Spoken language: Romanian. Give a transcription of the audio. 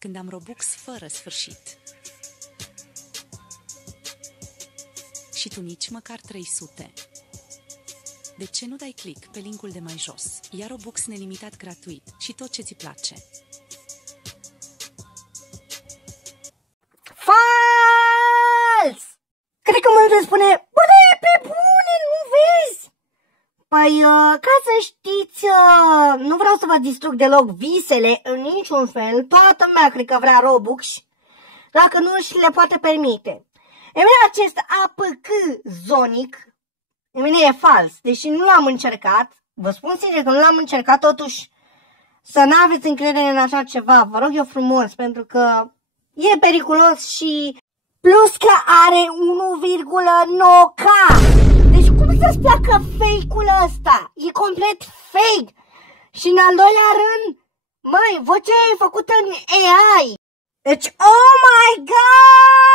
când am Robux fără sfârșit. Și tu nici măcar 300. De ce nu dai click pe linkul de mai jos? Ia Robux nelimitat gratuit și tot ce ți place. Fals! Cred că mă spune, bă, dar e pe bune, nu vezi? Păi, ca să știți, nu vreau să vă distrug deloc visele, în niciun fel. Toată lumea cred că vrea Robux, dacă nu și le poate permite. E bine, acest APK Zonic, e bine, e fals, deși nu l-am încercat. Vă spun sincer că nu l-am încercat, totuși să nu aveți încredere în așa ceva, vă rog eu frumos, pentru că e periculos și plus că are 1,9K. Deci cum să-ți placă fake-ul ăsta? E complet fake. Și în al doilea rând, măi, vocea e făcută în AI. Deci, oh my god!